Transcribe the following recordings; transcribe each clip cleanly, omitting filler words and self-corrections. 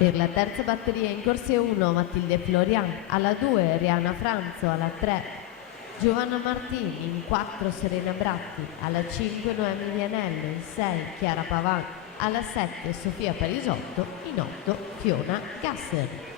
Per la terza batteria in corsia 1 Matilde Florian, alla 2 Rihanna Franzo, alla 3 Giovanna Martini, in 4 Serena Bratti, alla 5 Noemi Vianello, in 6 Chiara Pavan, alla 7 Sofia Parisotto, in 8 Fiona Gasser.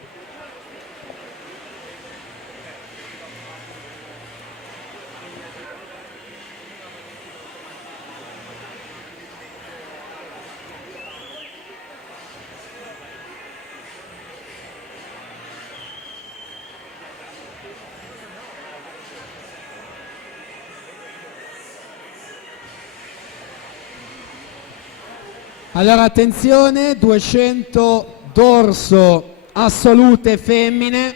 Allora attenzione, 200 dorso assolute femmine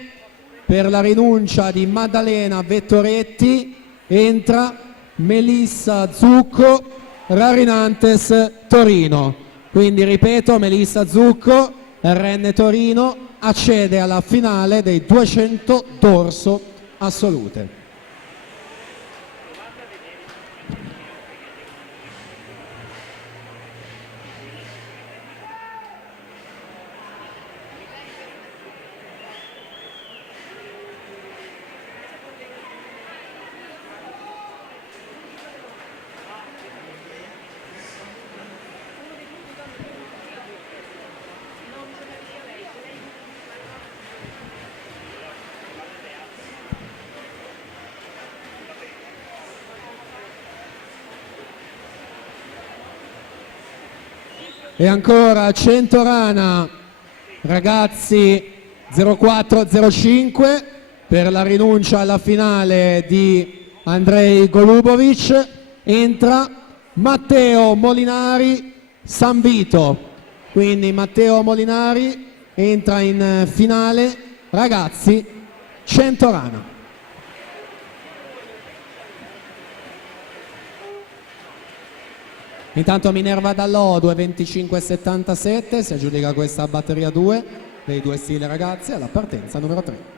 per la rinuncia di Maddalena Vettoretti. Entra Melissa Zucco, Rarinantes Torino. Quindi ripeto, Melissa Zucco, RN Torino, accede alla finale dei 200 dorso assolute. E ancora 100 rana ragazzi 0405 per la rinuncia alla finale di Andrei Golubovic. Entra Matteo Molinari San Vito, quindi Matteo Molinari entra in finale ragazzi 100 rana. Intanto Minerva Dallò 2:25,77 si aggiudica questa batteria 2 dei due stili ragazzi alla partenza numero 3.